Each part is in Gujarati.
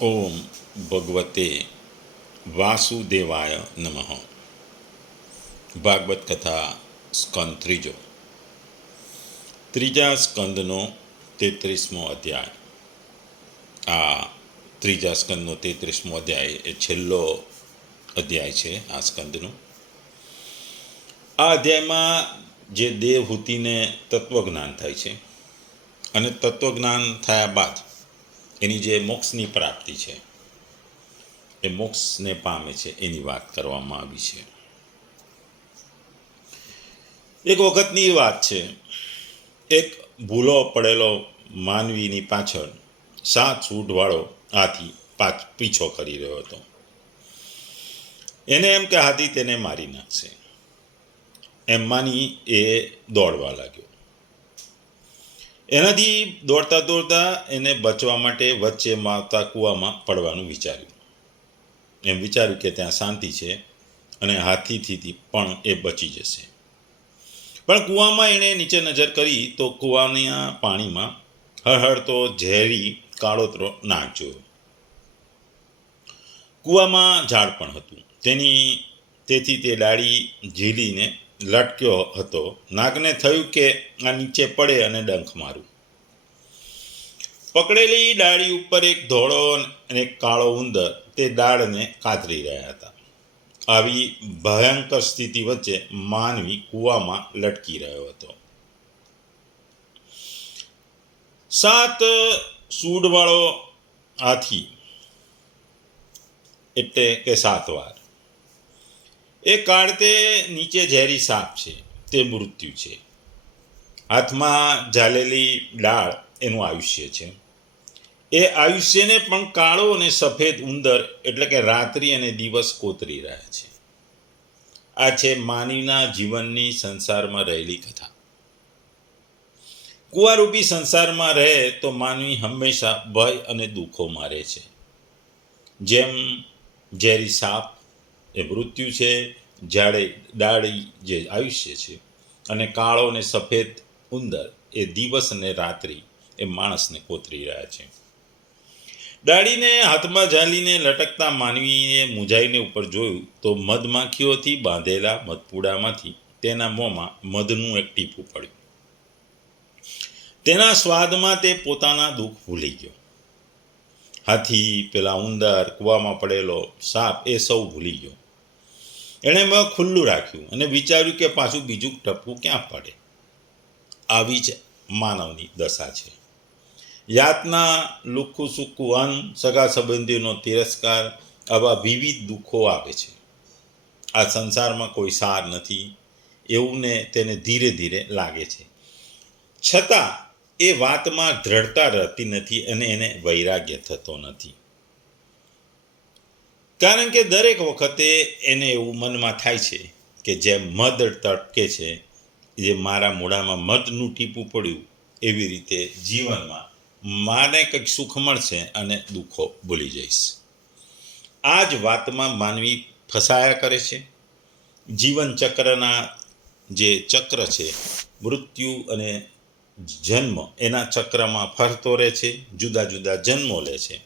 ઓમ ભગવતે વાસુદેવાય નમઃ. ભાગવત કથા સ્કંદ ત્રીજો, ત્રીજા સ્કંદનો 33મો અધ્યાય. આ ત્રીજા સ્કંદનો 33મો અધ્યાય એ છેલ્લો અધ્યાય છે આ સ્કંદનો. આ અધ્યાયમાં જે દેવહૂતિને તત્વજ્ઞાન થાય છે અને તત્વજ્ઞાન થયા બાદ એની જે મોક્ષની પ્રાપ્તિ છે, એ મોક્ષને પામે છે એની વાત કરવામાં આવી છે. એક વખતની વાત છે, એક ભૂલો પડેલો માનવીની પાછળ 7 સૂંઢવાળો હાથી પીછો કરી રહ્યો હતો. એને એમ કે હાથી તેને મારી નાખશે એમ માની એ દોડવા લાગ્યો. એનાથી દોડતા દોડતા એને બચવા માટે વચ્ચે આવતા કૂવામાં પડવાનું વિચાર્યું. એમ વિચાર્યું કે ત્યાં શાંતિ છે અને હાથીથી પણ એ બચી જશે. પણ કૂવામાં એણે નીચે નજર કરી તો કૂવાના પાણીમાં હળહળતો ઝેરી કાળોતરો નાગ જોયો. કૂવામાં ઝાડ પણ હતું, તેથી તે ડાળી ઝીલીને લટક્યો હતો. નાગને થયું કે આ નીચે પડે અને ડંખ મારું. પકડેલી ડાળી ઉપર એક ધોળો અને એક કાળો ઉંદર તે ડાળને કાતરી રહ્યા હતા. આવી ભયંકર સ્થિતિ વચ્ચે માનવી કૂવામાં લટકી રહ્યો હતો. 7 સૂંઢવાળો હાથી એટલે કે 7 વાર એ કાળતે નીચે ઝેરી સાપ છે, તે મૃત્યુ છે. હાથમાં ઝાલેલી ડાળ એનું આયુષ્ય છે. એ આયુષ્યને પણ કાળો અને સફેદ ઉંદર એટલે કે રાત્રિ અને દિવસ કોતરી રહ્યા છે. આ છે માનવીના જીવનની સંસારમાં રહેલી કથા. કુવારૂપી સંસારમાં રહે તો માનવી હંમેશા ભય અને દુઃખોમાં રહે છે. જેમ ઝેરી સાપ એ મૃત્યુ છે, ડાળી જે આયુષ્ય છે, અને કાળો અને સફેદ ઉંદર એ દિવસ અને રાત્રિ એ માણસને કોતરી રહ્યા છે. ડાળીને હાથમાં ઝાલીને લટકતા માનવીએ મૂંઝાઈને ઉપર જોયું તો મધમાખીઓથી બાંધેલા મધપૂડામાંથી તેના મોંમાં મધનું એક ટીપું પડ્યું. તેના સ્વાદમાં તે પોતાના દુઃખ ભૂલી ગયો. હાથી, પેલા ઉંદર, કૂવામાં પડેલો સાપ એ સૌ ભૂલી ગયો. એણે મોં ખુલ્લું રાખ્યું અને વિચાર્યું કે પાછું બીજું ટપકું ક્યાં પડે. આવી જ માનવની દશા છે. યાતના, લુખ્ખું સુખ્ખું અન્ન, સગા સંબંધીઓનો તિરસ્કાર, આવા વિવિધ દુઃખો આવે છે. આ સંસારમાં કોઈ સાર નથી એવું ને તેને ધીરે ધીરે લાગે છે. છતાં એ વાતમાં દ્રઢતા રહેતી નથી અને એને વૈરાગ્ય થતો નથી. કારણ કે દરેક વખતે એને એવું મનમાં થાય છે કે જેમ મધ તડકે છે, જે મારા મોઢામાં મધનું ટીપું પડ્યું, એવી રીતે જીવનમાં માને કંઈક સુખ મળશે અને દુઃખો ભૂલી જઈશ. આ જ વાતમાં માનવી ફસાયા કરે છે. જીવન ચક્રના જે ચક્ર છે, મૃત્યુ અને જન્મ, એના ચક્રમાં ફરતો રહે છે, જુદા જુદા જન્મો લે છે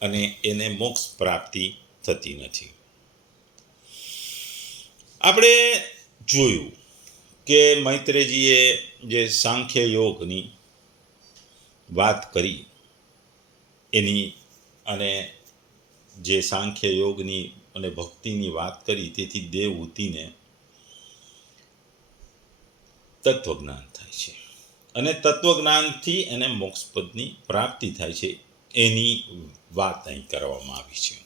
અને એને મોક્ષ પ્રાપ્તિ થતી નથી. આપણે જોયું કે મૈત્રેયજીએ જે સાંખ્ય યોગની વાત કરી એની, અને જે સાંખ્ય યોગની અને ભક્તિની વાત કરી, તેથી દેવહૂતિને તત્વજ્ઞાન થાય છે અને તત્વજ્ઞાનથી એને મોક્ષપદની પ્રાપ્તિ થાય છે. એની વાત અહીં કરવામાં આવી છે.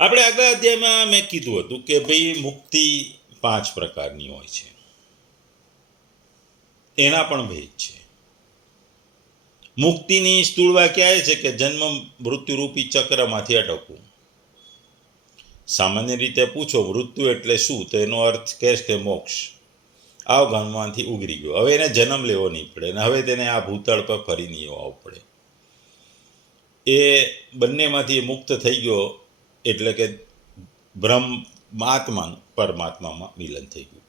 આપણે આગલા અધ્યાયમાં મેં કીધું હતું કે ભાઈ મુક્તિ 5 પ્રકારની હોય છે. એના પણ ભેદ છે. મુક્તિની સ્થૂળ વ્યાખ્યા એ છે કે જન્મ મૃત્યુરૂપી ચક્રમાંથી અટકવું. સામાન્ય રીતે પૂછો મૃત્યુ એટલે શું, તો એનો અર્થ કહે છે કે મોક્ષ. અવગણમાંથી ઉગરી ગયો, હવે એને જન્મ લેવો નહીં પડે અને હવે તેને આ ભૂતળ પર ફરી નહીં આવવું પડે. એ બંનેમાંથી મુક્ત થઈ ગયો એટલે કે બ્રહ્માત્માનું પરમાત્મામાં મિલન થઈ ગયું.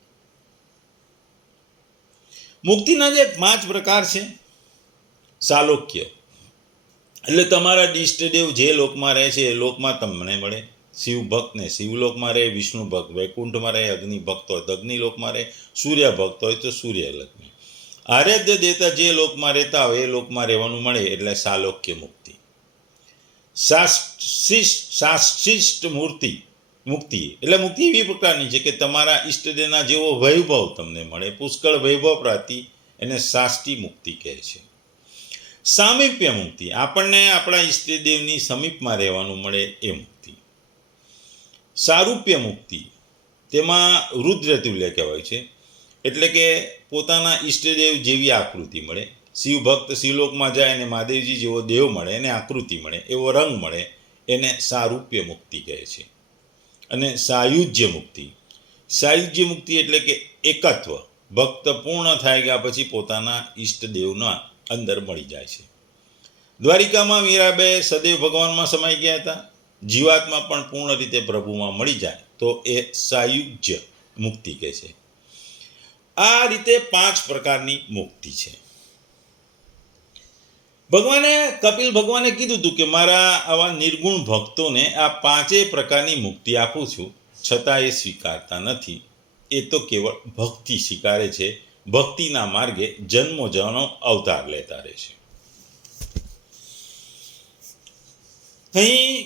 મુક્તિના જે 5 પ્રકાર છે: સાલોક્ય, એટલે તમારા ઈષ્ટદેવ જે લોકમાં રહે છે એ લોકમાં તમને મળે. શિવ ભક્તને શિવલોકમાં રહે, વિષ્ણુ ભક્ત વૈકુંઠમાં રહે, અગ્નિ ભક્ત હોય તો અગ્નિલોકમાં રહે, સૂર્ય ભક્ત હોય તો સૂર્યલોકમાં. આરાધ્ય દેવતા જે લોકમાં રહેતા હોય એ લોકમાં રહેવાનું મળે એટલે સાલોક્ય મુક્તિ. શાશ્ચિષ્ટ મુક્તિ એટલે મુક્તિ એવી પ્રકારની છે કે તમારા ઈષ્ટદેવના જેવો વૈભવ તમને મળે, પુષ્કળ વૈભવ પ્રાપ્તિ, એને શાસ્ત્રી મુક્તિ કહે છે. સામીપ્ય મુક્તિ આપણને આપણા ઈષ્ટદેવની સમીપમાં રહેવાનું મળે એ મુક્તિ. સારૂપ્ય મુક્તિ તેમાં રુદ્રતુલ્ય કહેવાય છે, એટલે કે પોતાના ઈષ્ટદેવ જેવી આકૃતિ મળે. શિવ ભક્ત શિવલોકમાં જાય અને મહાદેવજી જેવો દેવ મળે, એને આકૃતિ મળે, એવો રંગ મળે, એને સારૂપ્ય મુક્તિ કહે છે. અને સાયુજ્ય મુક્તિ એટલે કે એકત્વ, ભક્ત પૂર્ણ થાય ગયા પછી પોતાના ઈષ્ટદેવના અંદર મળી જાય છે. દ્વારિકામાં મીરાબાઈ સદૈવ ભગવાનમાં સમાઈ ગયા હતા. જીવાત્મા પણ પૂર્ણ રીતે પ્રભુમાં મળી જાય તો એ સાયુજ્ય મુક્તિ કહે છે. આ રીતે 5 પ્રકારની મુક્તિ છે. કપિલ ભગવાને કીધું હતું કે મારા આવા નિર્ગુણ ભક્તોને આ 5 પ્રકારની મુક્તિ આપું છું, છતાં એ સ્વીકારતા નથી. એ તો કેવળ ભક્તિ સ્વીકારે છે, ભક્તિના માર્ગે જન્મો જન્મનો અવતાર લેતા રહે છે. અહીં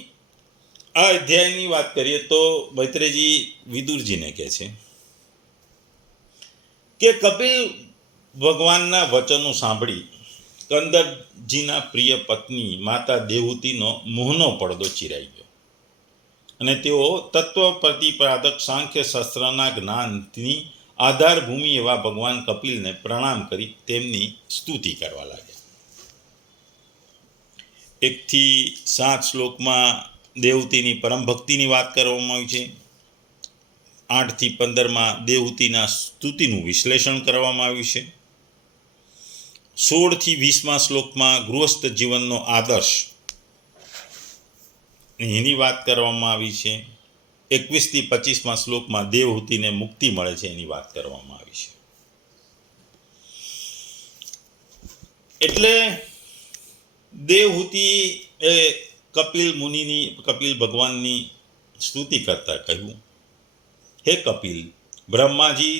આ અધ્યાયની વાત કરીએ તો મૈત્રેયજી વિદુરજીને કહે છે કે કપિલ ભગવાનના વચનો સાંભળી કંદરજીના પ્રિય પત્ની માતા દેવહૂતિનો મોહનો પડદો ચિરાઈ ગયો અને તેઓ તત્વ પ્રતિપાદક સાંખ્ય શાસ્ત્રના જ્ઞાનની આધારભૂમિ એવા ભગવાન કપિલને પ્રણામ કરી તેમની સ્તુતિ કરવા લાગ્યા. 1 થી 7 શ્લોકમાં દેવહૂતિની પરમ ભક્તિની વાત કરવામાં આવી છે. 8 થી 15માં દેવહૂતિના સ્તુતિનું વિશ્લેષણ કરવામાં આવ્યું છે. 16 થી 20માં શ્લોકમાં ગૃહસ્થ જીવનનો આદર્શ એની વાત કરવામાં આવી છે. 21 થી 25માં શ્લોકમાં દેવહૂતિને મુક્તિ મળે છે એની વાત કરવામાં આવી છે. એટલે દેવહૂતિ એ કપિલ ભગવાનની સ્તુતિ કરતા કહ્યું, હે કપિલ, બ્રહ્માજી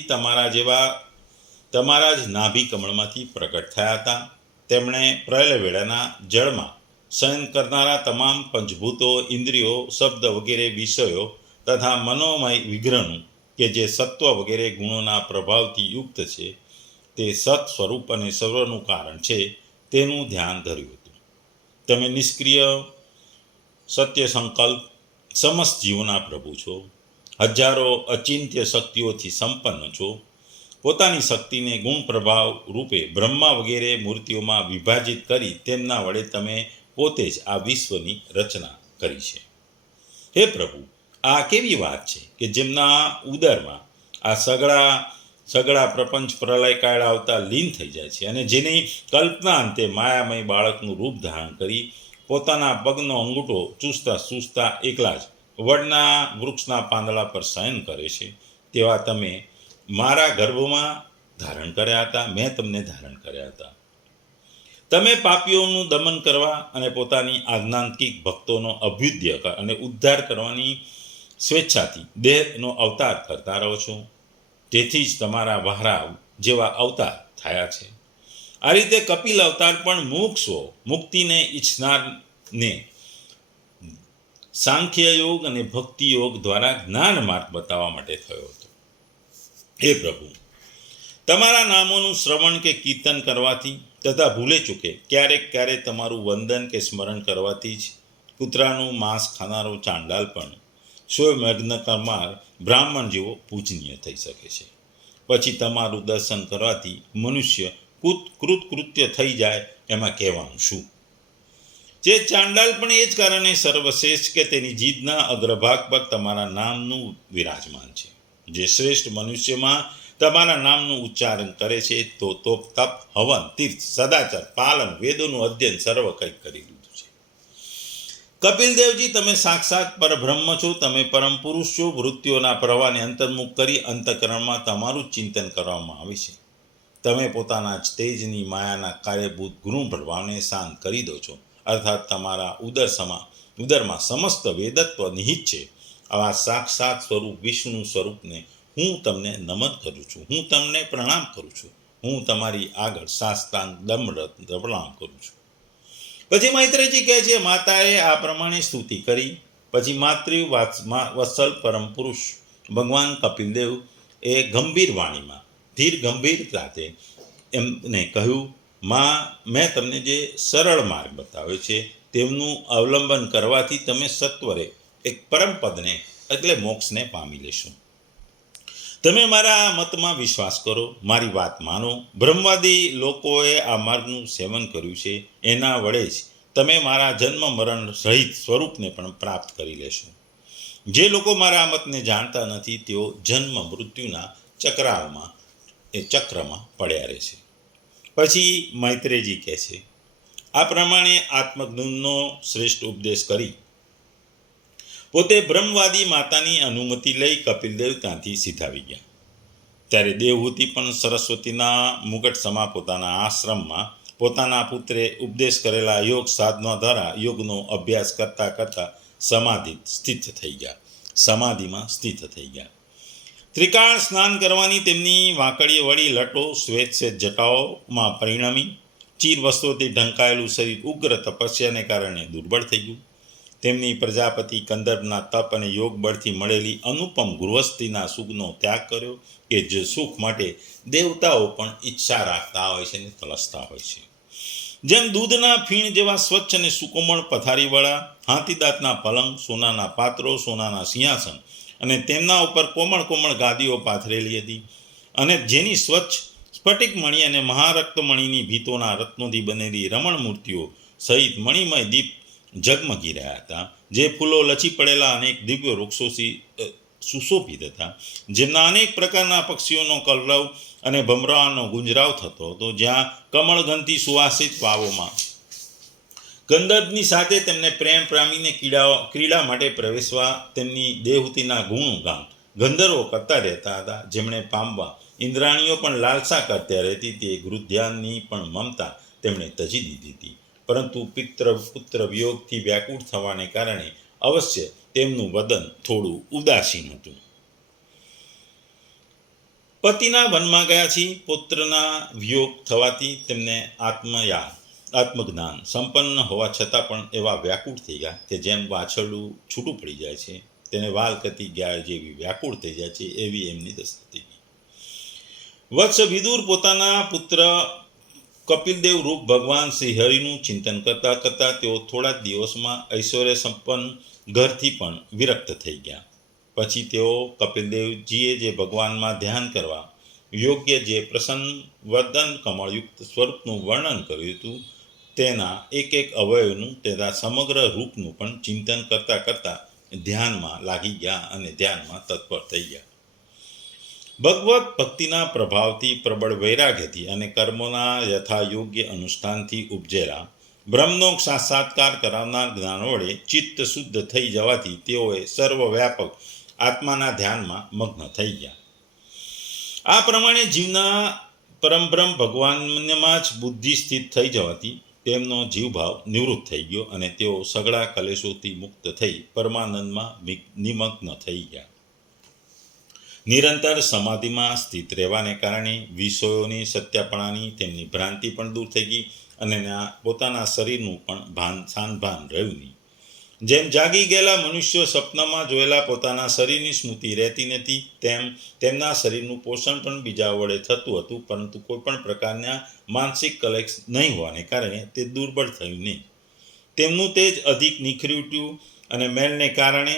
તમારા જ નાભી કમળમાંથી પ્રગટ થયા હતા. તેમણે પ્રલય વેળાના જળમાં શયન કરનારા તમામ પંચભૂતો, ઇન્દ્રિયો, શબ્દ વગેરે વિષયો તથા મનોમય વિગ્રહનું કે જે સત્વ વગેરે ગુણોના પ્રભાવથી યુક્ત છે તે સત સ્વરૂપ અને સર્વનું કારણ છે તેનું ધ્યાન ધર્યું હતું. તમે નિષ્ક્રિય સત્ય સંકલ્પ સમસ્ત જીવોના પ્રભુ છો. હજારો અચિંત્ય શક્તિઓથી સંપન્ન છો. પોતાની શક્તિને ગુણ પ્રભાવ રૂપે બ્રહ્મા વગેરે મૂર્તિઓમાં વિભાજિત કરી તેમના વડે તમે પોતે જ આ વિશ્વની રચના કરી છે. હે પ્રભુ, આ કેવી વાત છે કે જેમના ઉદરમાં આ સગળા પ્રપંચ પ્રલયકાળ આવતા લીન થઈ જાય છે અને જેની કલ્પના અંતે માયામય બાળકનું રૂપ ધારણ કરી પોતાના પગનો અંગૂઠો ચૂસતા એકલા જ વડના વૃક્ષના પાંદડા પર શયન કરે છે, તેવા તમે મારા ગર્ભમાં ધારણ કર્યા હતા. મેં તમને ધારણ કર્યા હતા. તમે પાપીઓનું દમન કરવા અને પોતાની આજ્ઞાંતિક ભક્તોનો અભ્યુદય અને ઉદ્ધાર કરવાની સ્વેચ્છાથી દેહનો અવતાર કરતા રહો છો. તેથી જ તમારા વહારા જેવા અવતાર થયા છે. આ રીતે કપિલ અવતાર પણ મુક્તિને ઈચ્છનારને સાંખ્ય યોગ અને ભક્તિ યોગ દ્વારા જ્ઞાન માર્ગ બતાવવા માટે થયો હતો. હે પ્રભુ, તમારા નામોનું શ્રવણ કે કીર્તન કરવાથી તથા ભૂલે ચૂકે ક્યારેક તમારું વંદન કે સ્મરણ કરવાથી જ કૂતરાનું માંસ ખાનારો ચાંડાલ પણ સ્વયં કરનાર બ્રાહ્મણ જેવો પૂજનીય થઈ શકે છે. પછી તમારું દર્શન કરવાથી મનુષ્ય કૃત્ય થઈ જાય એમાં કહેવાનું શું? જે ચાંડાલ પણ એ જ કારણે સર્વશ્રેષ્ઠ કે તેની જીભના અગ્રભાગ પર તમારા નામનું વિરાજમાન છે. જે શ્રેષ્ઠ મનુષ્યમાં તમારા નામનું ઉચ્ચારણ કરે છે તો તપ, હવન, તીર્થ, સદાચાર, પાલન, વેદોનું અધ્યયન સર્વ કંઈક કરી દીધું છે. કપિલદેવજી, તમે સાક્ષાત પરબ્રહ્મ છો. તમે પરમ પુરુષ છો. વૃત્તિઓના પ્રવાહને અંતર્મુખ કરી અંતઃકરણમાં તમારું ચિંતન કરવામાં આવે છે. તમે પોતાના જ તેજની માયાના કાર્યભૂત ગુણ પ્રભાવને શાંત કરી દો છો અર્થાત તમારા ઉદરમાં સમસ્ત વેદત્વ નિહિત છે. આવા સાક્ષાત સ્વરૂપ વિષ્ણુ સ્વરૂપને હું તમને નમન કરું છું, હું તમને પ્રણામ કરું છું, હું તમારી આગળ સાષ્ટાંગ દંડ પ્રણામ કરું છું. પછી મૈત્રેયજી કહે છે, માતાએ આ પ્રમાણે સ્તુતિ કરી. પછી માતૃ વત્સલ પરમ પુરુષ ભગવાન કપિલદેવ એ ગંભીર વાણીમાં ધીર ગંભીરતાથી એમને કહ્યું, માં, મેં તમને જે સરળ માર્ગ બતાવ્યો છે તેમનું અવલંબન કરવાથી તમે સત્વરે એક પરમપદને એટલે મોક્ષને પામી લેશો. તમે મારા મતમાં વિશ્વાસ કરો, મારી વાત માનો. બ્રહ્મવાદી લોકોએ આ માર્ગનું સેવન કર્યું છે, એના વડે જ તમે મારા જન્મ મરણ સહિત સ્વરૂપને પણ પ્રાપ્ત કરી લેશો. જે લોકો મારા મતને જાણતા નથી તેઓ જન્મ મૃત્યુના ચક્રમાં પડ્યા રહે છે. પછી મૈત્રેયજી કહે છે, આ પ્રમાણે આત્મજ્ઞાનનો શ્રેષ્ઠ ઉપદેશ કરી પોતે બ્રહ્મવાદી માતાની અનુમતિ લઈ કપિલદેવ ત્યાંથી સીધાવી ગયા. ત્યારે દેવહૂતિ પણ સરસ્વતીના મુગટ સમા પોતાના આશ્રમમાં પોતાના પુત્રે ઉપદેશ કરેલા યોગ સાધના દ્વારા યોગનો અભ્યાસ કરતા કરતા સમાધિમાં સ્થિત થઈ ગયા. ત્રિકાળ સ્નાન કરવાની તેમની વાંકડીએ વળી લટો શ્વેત જટાઓમાં પરિણમી. ચીર વસ્ત્રોથી ઢંકાયેલું શરીર ઉગ્ર તપસ્યાને કારણે દુર્બળ થઈ ગયું. તેમની પ્રજાપતિ કંદર્પના તપ અને યોગ બળથી મળેલી અનુપમ ગૃહસ્થિના સુખનો ત્યાગ કર્યો કે જે સુખ માટે દેવતાઓ પણ ઈચ્છા રાખતા હોય છે અને તલસતા હોય છે. જેમ દૂધના ફીણ જેવા સ્વચ્છ અને સુકોમળ પથારીવાળા હાથીદાંતના પલંગ, સોનાના પાત્રો, સોનાના સિંહાસન અને તેમના ઉપર કોમળ કોમળ ગાદીઓ પાથરેલી હતી અને જેની સ્વચ્છ સ્ફટિક મણિ અને મહારક્તમણીની ભીતોના રત્નોથી બનેલી રમણ મૂર્તિઓ સહિત મણિમય દીપ ઝગમગી રહ્યા હતા. જે ફૂલો લચી પડેલા અનેક દિવ્ય વૃક્ષોથી સુશોભિત હતા, જેમના અનેક પ્રકારના પક્ષીઓનો કલરવ અને ભમરાનો ગુંજરાવ થતો હતો. જ્યાં કમળગંધથી સુવાસિત વાવોમાં ગંધર્વની સાથે તેમને પ્રેમ પ્રામીને ક્રીડા માટે પ્રવેશવા તેમની દેવહૂતિના ગુણગાન ગંધર્વો કરતા રહેતા હતા. જેમણે પામવા ઇન્દ્રાણીઓ પણ લાલસા કરતા રહેતી તે ગૃધ્યાનની પણ મમતા તેમણે તજી દીધી હતી. પરંતુ પુત્ર વિયોગથી વ્યાકુળ થવાને કારણે અવશ્ય તેમનું વદન થોડું ઉદાસીન હતું. પતિના વનમાં ગયા છે, પુત્રના વિયોગ થવાથી તેમને આત્મજ્ઞાન સંપન્ન હોવા છતાં પણ એવા વ્યાકુળ થઈ ગયા કે જેમ વાછરડું છૂટું પડી જાય છે તેને વાલ કરતી ગાય જેવી વ્યાકુળ થઈ જાય છે, એવી એમની દશા થઈ ગઈ. વત્સ વિદુર પોતાના પુત્ર કપિલદેવ રૂપ ભગવાન શ્રી હરિનું ચિંતન કરતા કરતા તેઓ થોડા જ દિવસમાં ઐશ્વર્ય સંપન્ન ઘરથી પણ વિરક્ત થઈ ગયા. પછી તેઓ કપિલદેવજીએ જે ભગવાનમાં ધ્યાન કરવા યોગ્ય જે પ્રસન્ન વદન કમળયુક્ત સ્વરૂપનું વર્ણન કર્યું હતું તેના એક એક અવયવનું તથા સમગ્ર રૂપનું પણ ચિંતન કરતા કરતા ધ્યાનમાં લાગી ગયા અને ધ્યાનમાં તત્પર થઈ ગયા. ભગવત ભક્તિના પ્રભાવથી પ્રબળ વૈરાગ્યથી અને કર્મોના યથાયોગ્ય અનુષ્ઠાનથી ઉપજેલા બ્રહ્મનો સાક્ષાત્કાર કરાવનાર જ્ઞાન વડે ચિત્ત શુદ્ધ થઈ જવાથી તેઓએ સર્વવ્યાપક આત્માના ધ્યાનમાં મગ્ન થઈ ગયા. આ પ્રમાણે જીવના પરમબ્રહ્મ ભગવાનમાં જ બુદ્ધિ સ્થિત થઈ જવાથી તેમનો જીવભાવ નિવૃત્ત થઈ ગયો અને તેઓ સઘળા કલેશોથી મુક્ત થઈ પરમાનંદમાં નિમગ્ન થઈ ગયા. નિરંતર સમાધિમાં સ્થિત રહેવાને કારણે વિષયોની સત્યપણાની તેમની ભ્રાંતિ પણ દૂર થઈ ગઈ અને પોતાના શરીરનું પણ સાનભાન રહ્યું નહીં. જેમ જાગી ગયેલા મનુષ્યો સપનામાં જોયેલા પોતાના શરીરની સ્મૃતિ રહેતી નથી, તેમ તેમના શરીરનું પોષણ પણ બીજા વડે થતું હતું, પરંતુ કોઈ પણ પ્રકારના માનસિક કલેશ નહીં હોવાને કારણે તે દુર્બળ થયું નહીં. તેમનું તેજ અધિક નિખરી ઉઠ્યું અને મેલને કારણે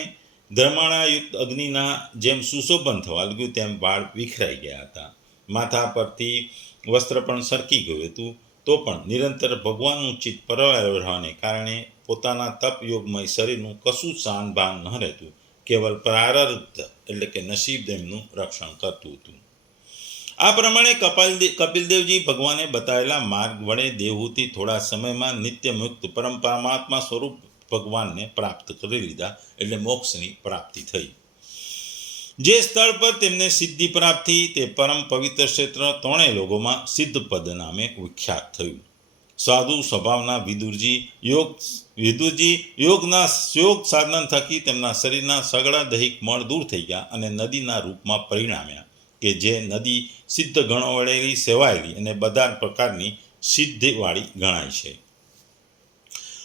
ધર્માણાયુક્ત અગ્નિના જેમ સુશોભન થવા લાગ્યું તેમ વાળ વિખરાઈ ગયા હતા. માથા પરથી વસ્ત્ર પણ સરકી ગયું હતું, તો પણ નિરંતર ભગવાનનું ચિત્ત પરવાયેલું રહેવાને કારણે પોતાના તપ યોગમય શરીરનું કશું સાનભાન ન રહેતું, કેવલ પ્રારબ્ધ એટલે કે નસીબ તેમનું રક્ષણ કરતું હતું. આ પ્રમાણે કપિલદેવજી ભગવાને બતાવેલા માર્ગ વડે દેવહૂતિ થોડા સમયમાં નિત્ય મુક્ત પરમાત્મા સ્વરૂપ ભગવાનને પ્રાપ્ત કરી લીધા, એટલે મોક્ષની પ્રાપ્તિ થઈ. જે સ્થળ પર તેમને સિદ્ધિ પ્રાપ્તિ તે પરમ પવિત્ર ક્ષેત્ર ત્રણેય લોકોમાં સિદ્ધપદ નામે વિખ્યાત થયું. સાધુ સ્વભાવના વિદુરજી યોગ સાધન થકી તેમના શરીરના સઘળા દૈહિક મળ દૂર થઈ ગયા અને નદીના રૂપમાં પરિણામ્યા, કે જે નદી સિદ્ધ ગણો વળેલી સેવાયેલી અને બધા પ્રકારની સિદ્ધિવાળી ગણાય છે.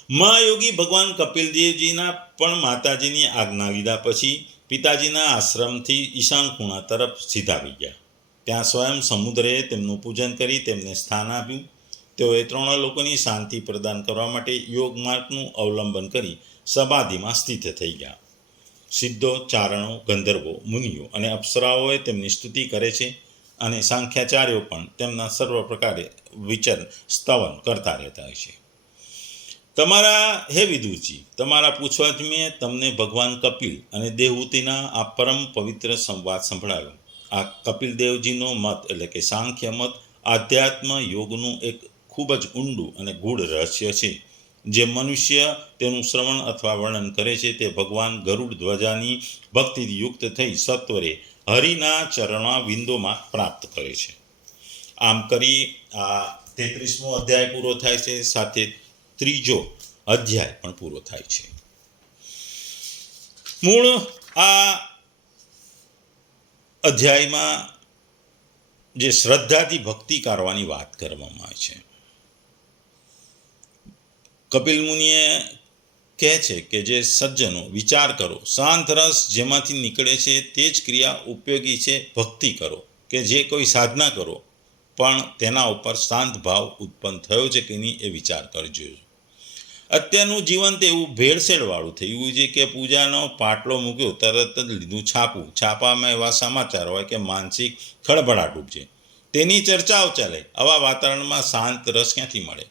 મહાયોગી ભગવાન કપિલદેવજીના પણ માતાજીની આજ્ઞા લીધા પછી પિતાજીના આશ્રમથી ઈશાન ખૂણા તરફ સીધાવી ગયા. ત્યાં સ્વયં સમુદ્રે તેમનું પૂજન કરી તેમને સ્થાન આપ્યું. તેઓએ 3 લોકોની શાંતિ પ્રદાન કરવા માટે યોગ માર્ગનું અવલંબન કરી સમાધિમાં સ્થિત થઈ ગયા. સિદ્ધો, ચારણો, ગંધર્વો, મુનિઓ અને અપ્સરાઓએ તેમની સ્તુતિ કરે છે અને સાંખ્યાચાર્યો પણ તેમના સર્વ પ્રકારે સ્તવન કરતા રહેતા હોય છે. હે વિદુરજી, તમારા પૂછવાથી મેં તમને ભગવાન કપિલ અને દેવહૂતિના આ પરમ પવિત્ર સંવાદ સંભળાવ્યો. આ કપિલદેવજીનો મત એટલે કે સાંખ્ય મત આધ્યાત્મ યોગનું એક ખૂબ જ ઊંડું અને ગૂઢ રહસ્ય છે. જે મનુષ્ય તેનું શ્રવણ અથવા વર્ણન કરે છે તે ભગવાન ગરુડ ધ્વજાની ભક્તિથી યુક્ત થઈ સત્વરે હરિના ચરણાવિંદોમાં પ્રાપ્ત કરે છે. આમ કરી આ 33મો અધ્યાય પૂરો થાય છે, સાથે 3જો અધ્યાય પણ પૂરો થાય છે. મૂળ આ અધ્યાયમાં જે શ્રદ્ધાથી ભક્તિ કરવાની વાત કરવામાં આવે છે. કપિલ મુનિએ કહે છે કે જે સજ્જનો વિચાર કરો, શાંત રસ જેમાંથી નીકળે છે તે જ ક્રિયા ઉપયોગી છે. ભક્તિ કરો કે જે કોઈ સાધના કરો પણ તેના ઉપર શાંત ભાવ ઉત્પન્ન થયો છે કે નહીં એ વિચાર કરજો. અત્યારનું જીવન તો એવું ભેળસેળવાળું થયું છે કે પૂજાનો પાટલો મૂક્યો તરત જ લીધું છાપું. છાપામાં એવા સમાચાર હોય કે માનસિક ખળભળાટ ઉપજે, તેની ચર્ચાઓ ચાલે. આવા વાતાવરણમાં શાંત રસ ક્યાંથી મળે?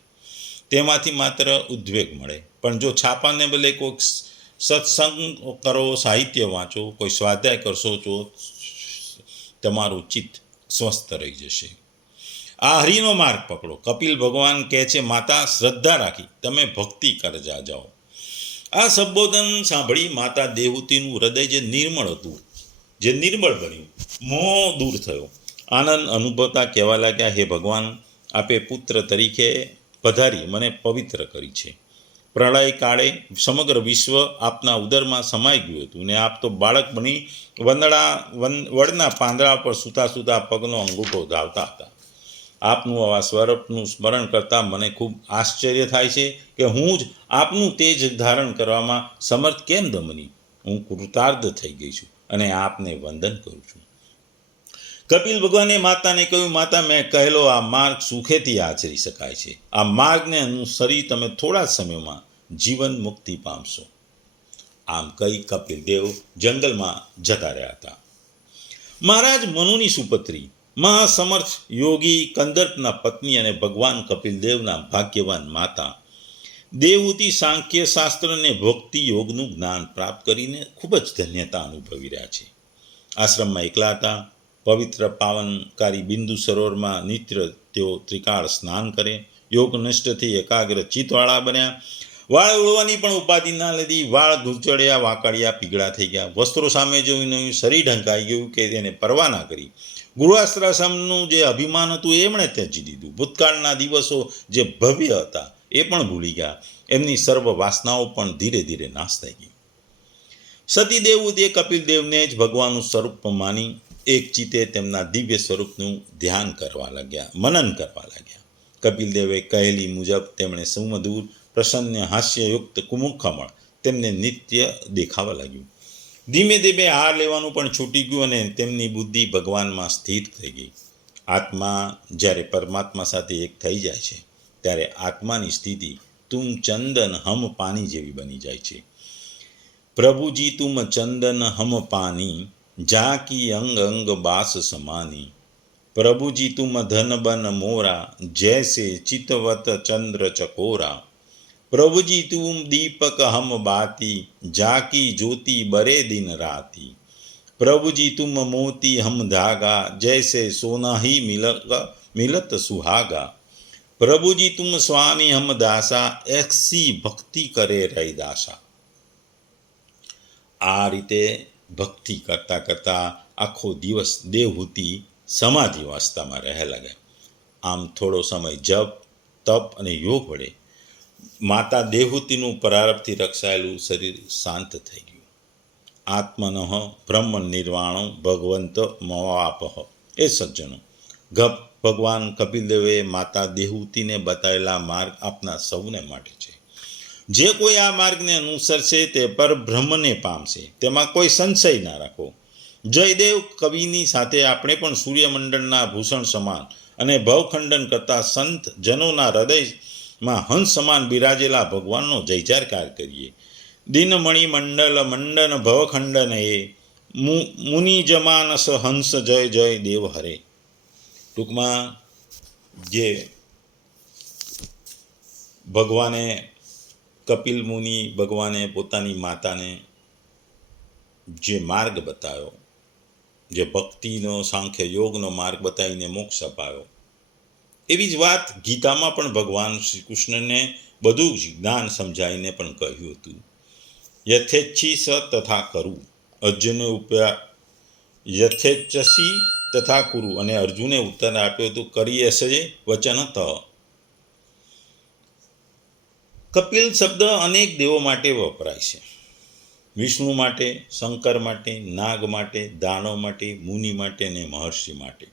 તેમાંથી માત્ર ઉદ્વેગ મળે. પણ જો છાપાને બદલે કોઈક સત્સંગ કરો, સાહિત્ય વાંચો, કોઈ સ્વાધ્યાય કરશો તો તમારું ચિત્ત સ્વસ્થ રહી જશે. આ હરિનો માર્ગ પકડો. કપિલ ભગવાન કહે છે, માતા શ્રદ્ધા રાખી તમે ભક્તિ કરજા જાઓ. આ સંબોધન સાંભળી માતા દેવહૂતિનું હૃદય જે નિર્મળ હતું, જે નિર્મળ બન્યું, મોહ દૂર થયો. આનંદ અનુભવતા કહેવા લાગ્યા, હે ભગવાન, આપે પુત્ર તરીકે પધારી મને પવિત્ર કરી છે. પ્રળય કાળે સમગ્ર વિશ્વ આપના ઉદરમાં સમાઈ ગયું હતું ને આપ તો બાળક બની વડના પાંદડા પર સૂતા સૂતા પગનો અંગૂઠો ધાવતા હતા. આપનું આવા સ્વરૂપનું સ્મરણ કરતાં મને ખૂબ આશ્ચર્ય થાય છે કે હું જ આપનું તેજ ધારણ કરવામાં સમર્થ કેમ ન બની. હું કૃતાર્થ થઈ ગઈ છું અને આપને વંદન કરું છું. કપિલ ભગવાને માતાને કહ્યું, માતા, મેં કહેલો આ માર્ગ સુખેથી આચરી શકાય છે. આ માર્ગને અનુસરી તમે થોડા સમયમાં જીવન મુક્તિ પામશો. આમ કહી કપિલદેવ જંગલમાં જતા રહ્યા હતા. મહારાજ મનુની સુપત્રી મહાસમર્થ યોગી કંદર્પના પત્ની અને ભગવાન કપિલદેવના ભાગ્યવાન માતા દેવહૂતિ સાંખ્ય શાસ્ત્ર અને ભક્તિ યોગનું જ્ઞાન પ્રાપ્ત કરીને ખૂબ જ ધન્યતા અનુભવી રહ્યા છે. આશ્રમમાં એકલા હતા. પવિત્ર પાવનકારી બિંદુ સરોવરમાં નિત્ય તેઓ ત્રિકાળ સ્નાન કરે. યોગનિષ્ઠથી એકાગ્ર ચિત્તવાળા બન્યા. વાળ ઉડવાની પણ ઉપાધિ ના લીધી. વાળ ગૂંચળ્યા, વાંકડિયા, પીગળા થઈ ગયા. વસ્ત્રો સામે જોઈને શરીર ઢંકાઈ ગયું કે તેને પરવા ના કરી. ગૃહસ્થાશ્રમનું જે અભિમાન હતું એમણે ત્યજી દીધું. ભૂતકાળના દિવસો જે ભવ્ય હતા એ પણ ભૂલી ગયા. એમની સર્વ વાસનાઓ પણ ધીરે ધીરે નાશ થઈ ગઈ. સતી દેવહૂતિએ કપિલદેવને જ ભગવાનનું સ્વરૂપ માની એક ચિત્તે તેમના દિવ્ય સ્વરૂપનું ધ્યાન કરવા લાગ્યા, મનન કરવા લાગ્યા. કપિલદેવે કહેલી મુજબ તેમણે સુમધુર પ્રસન્ન હાસ્યયુક્ત કુમુખમળ તેમને નિત્ય દેખાવા લાગ્યું. ધીમે ધીમે આહાર લેવાનું પણ છૂટી ગયું અને તેમની બુદ્ધિ ભગવાનમાં સ્થિર થઈ ગઈ. આત્મા જ્યારે પરમાત્મા સાથે એક થઈ જાય છે ત્યારે આત્માની સ્થિતિ તુમ ચંદન હમ પાની જેવી બની જાય છે. પ્રભુજી તુમ ચંદન હમ પાની, જાકી અંગ અંગ બાસ સમાની. પ્રભુજી તુમ ધન બન મોરા, જૈસે ચિતવત ચંદ્ર ચકોરા. પ્રભુજી તુમ દીપક હમ બાતી, જાકી જ્યોતિ બરે દિન રાતી. પ્રભુજી તુમ મોતી હમ ધાગા, જૈસે સોના ही मिलत सुहागा. પ્રભુજી તુમ સ્વામી હમ દાસા, એસી ભક્તિ કરે રૈદાસા. આ રીતે ભક્તિ કરતાં કરતાં આખો દિવસ દેવહૂતિ સમાધિ અવસ્થામાં રહેવા લાગ્યા. આમ થોડો સમય જપ, તપ અને યોગ વડે માતા દેવહૂતિનું પ્રારબ્ધથી રક્ષાયેલું શરીર શાંત થઈ ગયું. આત્મનઃ બ્રહ્મ નિર્વાણો ભગવંત મવાપહ. એ સજ્જનો, ભગવાન કપિલદેવે માતા દેવહૂતિને બતાવેલા માર્ગ આપના સૌને માટે છે. જે કોઈ આ માર્ગને અનુસરશે તે પર બ્રહ્મને પામશે, તેમાં કોઈ સંશય ના રાખો. જયદેવ કવિની સાથે આપણે પણ સૂર્યમંડળના ભૂષણ સમાન અને ભવખંડન કરતા સંત જનોના હૃદયમાં હંસ સમાન બિરાજેલા ભગવાનનો જયજયકાર કરીએ. દિનમણિ મંડલ મંડન ભવખંડન એ મુનિજમાનસ હંસ જય જય દેવ હરે. ટૂંકમાં જે ભગવાને કપિલ મુનિ ભગવાને પોતાની માતાને જે માર્ગ બતાવ્યો, જે ભક્તિનો સાંખ્ય યોગનો માર્ગ બતાવીને મોક્ષ અપાવ્યો, એવી જ વાત ગીતામાં પણ ભગવાન શ્રી કૃષ્ણને બધું જ જ્ઞાન સમજાવીને પણ કહ્યું હતું. યથેચ્છી સ તથા કરું, અર્જુને યથેચ્છસી તથા કુરુ, અને અર્જુને ઉત્તર આપ્યો હતું કરીયસે વચન ત. કપિલ શબ્દ અનેક દેવો માટે વપરાય છે. વિષ્ણુ માટે, શંકર માટે, નાગ માટે, દાનવ માટે, મુનિ માટે અને મહર્ષિ માટે.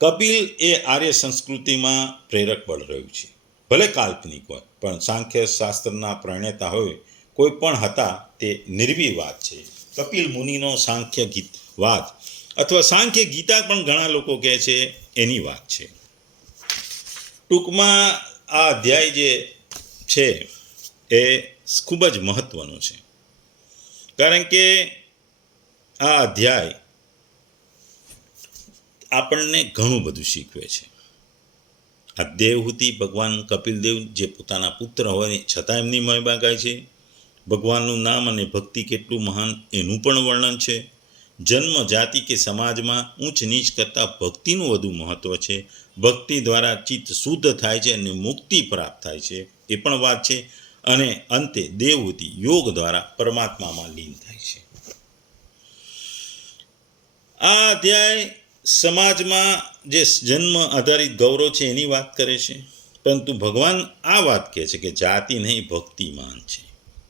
કપિલ એ આર્ય સંસ્કૃતિમાં પ્રેરક બળ રહ્યું છે. ભલે કાલ્પનિક હોય, પણ સાંખ્ય શાસ્ત્રના પ્રણેતા હોય કોઈ પણ હતા તે નિર્વિવાદ છે. કપિલ મુનિનો સાંખ્ય ગીત વાત અથવા સાંખ્ય ગીતા પણ ઘણા લોકો કહે છે એની વાત છે. ટૂંકમાં આ અધ્યાય જે છે એ ખૂબ જ મહત્વનો છે, કારણ કે આ અધ્યાય આપણને ઘણું બધું શીખવે છે. આ દેવહૂતિ ભગવાન કપિલદેવ જે પોતાના પુત્ર હોય છતાં એમની મહિમા ગાય છે. ભગવાનનું નામ અને ભક્તિ કેટલું મહાન એનું પણ વર્ણન છે. જન્મ, જાતિ કે સમાજમાં ઊંચ નીચ કરતાં ભક્તિનું વધુ મહત્ત્વ છે. ભક્તિ દ્વારા ચિત્ત શુદ્ધ થાય છે અને મુક્તિ પ્રાપ્ત થાય છે, એ પણ વાત છે. અને અંતે દેવહૂતિ યોગ દ્વારા પરમાત્મામાં લીન થાય છે. આ અધ્યાય સમાજમાં જે જન્મ આધારિત ગૌરવ છે એની વાત કરે છે, પરંતુ ભગવાન આ વાત કહે છે કે જાતિ નહીં ભક્તિમાન છે.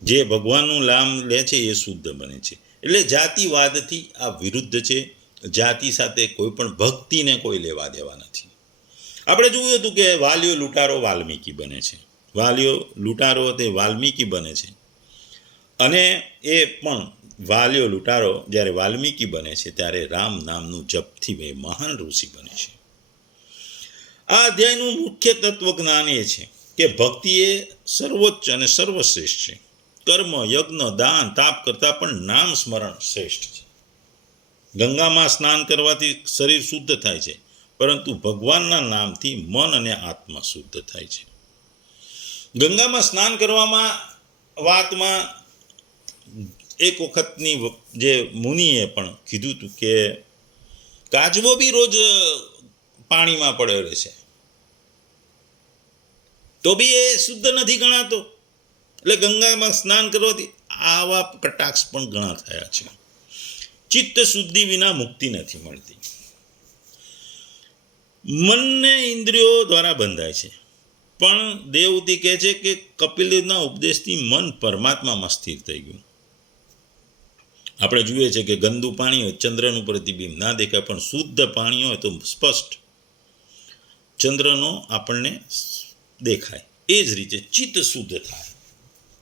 જે ભગવાનનું નામ લે છે એ શુદ્ધ બને છે. એટલે જાતિવાદથી આ વિરુદ્ધ છે. જાતિ સાથે કોઈ પણ ભક્તિને કોઈ લેવા દેવા નથી. આપણે જોયું હતું કે વાલિયો લૂંટારો વાલ્મીકી બને છે, વાલિયો લૂંટારો તે વાલ્મીકી બને છે, અને એ પણ વાલિયો લૂંટારો જ્યારે વાલ્મીકી બને છે ત્યારે રામ નામનું જપથી મહાન ઋષિ બને છે. આ અધ્યાયનું મુખ્ય તત્વજ્ઞાન એ છે કે ભક્તિ એ સર્વોચ્ચ અને સર્વશ્રેષ્ઠ છે. કર્મ, યજ્ઞ, દાન, તાપ કરતાં પણ નામ સ્મરણ શ્રેષ્ઠ છે. ગંગામાં સ્નાન કરવાથી શરીર શુદ્ધ થાય છે, પરંતુ ભગવાનના નામથી મન અને આત્મા શુદ્ધ થાય છે. ગંગામાં સ્નાન કરવામાં વાતમાં એક વખતની જે મુનિએ પણ કીધું હતું કે કાચબો બી રોજ પાણીમાં પડ્યો રહે છે તો બી એ શુદ્ધ નથી ગણાતો. એટલે ગંગામાં સ્નાન કરવાથી આવા કટાક્ષ પણ ઘણા થયા છે. ચિત્ત શુદ્ધિ વિના મુક્તિ નથી મળતી. મનને ઇન્દ્રિયો દ્વારા બંધાય છે, પણ દેવહૂતિ કહે છે કે કપિલદેવના ઉપદેશથી મન પરમાત્મામાં સ્થિર થઈ ગયું. આપણે જોઈએ છે કે ગંદુ પાણી હોય ચંદ્રનું પ્રતિબિંબ ના દેખાય, પણ શુદ્ધ પાણી હોય તો સ્પષ્ટ ચંદ્રનો આપણને દેખાય. એ જ રીતે ચિત્ત શુદ્ધ થાય